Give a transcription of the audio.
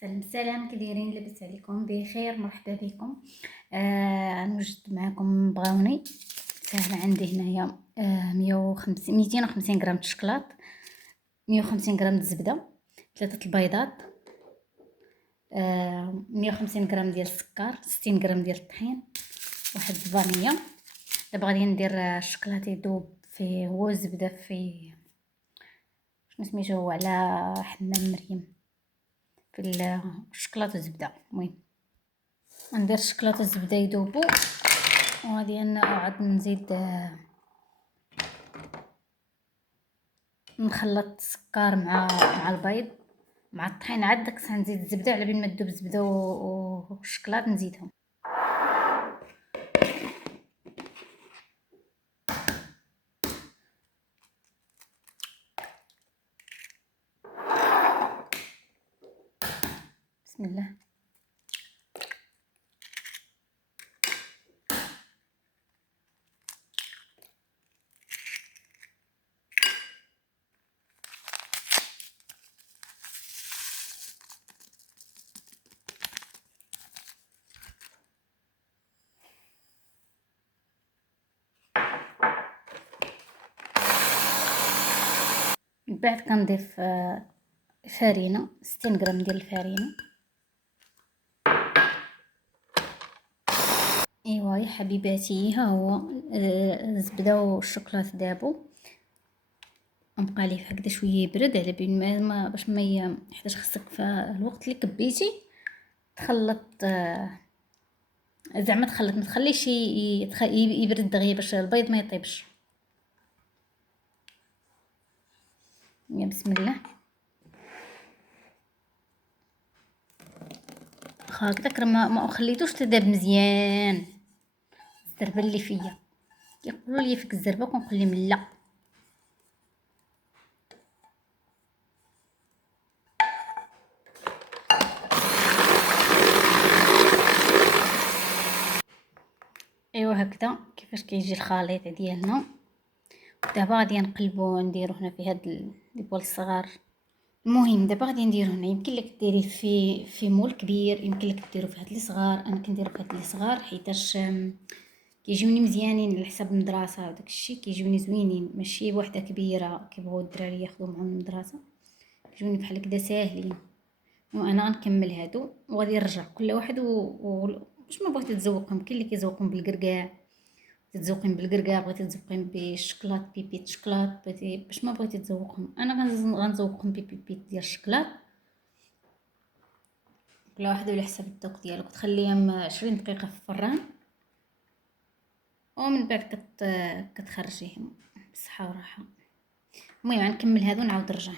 سلام كي دايرين؟ لاباس عليكم؟ بخير، مرحبا بكم. نوجد معكم بغاوني ساهل. عندي هنايا 250 غرام الشكلاط، 150 غرام الزبده، 3 البيضات، 150 غرام ديال السكر، 60 غرام ديال الطحين، واحد الفانيليا. دابا غادي ندير الشكلاط يذوب فيه هو الزبده فيه شنو سميتو هو على حمام مريم في الشكلاط والزبده. المهم ندير الشكلاط والزبده يذوبوا، وغادي نعاود نزيد نخلط السكر مع البيض مع الطحين. عاد داك الساعه نزيد الزبده على بين ما تذوب الزبده والشكلاط نزيدهم. بسم الله. من بعد كنضيف فرينه، 60 غرام ديال الفرينه. ايوا يا حبيباتي، ها هو الزبده والشوكولاط دابو. نبقى ليه هكذا شويه يبرد على بين ما باش ما حيتاش خصك في الوقت اللي كبيتي تخلط، زعما تخلط، ما تخليش يبرد دغيا باش البيض ما يطيبش. يا بسم الله. هكذاك راه ما خليتوش تذاب مزيان. الزربه اللي فيا كيقولوا لي فيك الزربه، كنقول لهم لا. ايوا هكذا كيفاش كيجي الخليط ديالنا. دابا غادي نقلبو، نديرو هنا في هاد لي بول الصغار. المهم دابا غادي نديرو هنا، يمكن لك ديريه في مول كبير، يمكن لك ديرو في هاد لي صغار. انا كنديرو في هاد لي صغار حيتاش كيجيوني مزيانين على حساب المدرسه وداك الشيء، كيجيوني زوينين، ماشي وحده كبيره كيبغوا الدراري ياخذوا معهم المدرسه، كيجيوني بحال هكذا ساهلين. وانا غنكمل هادو وغادي نرجع كل واحد باش ما بغيتي تزوقهم. كاين اللي كيزوقهم بالكركاع، تتزوقين بالكركاع، بغيتي تزوقين بالشكلاط بيبيت شكلاط، بغيتي باش ما بغيتي تزوقهم. انا غنزوقهم بيبيت ديال الشكلاط. كل واحد على حسب الذوق ديالك. تخليهم 20 دقيقه في الفران، ومن بعد كتخرجيهم بالصحه والراحه. المهم غنكمل هادو نعاود نرجع.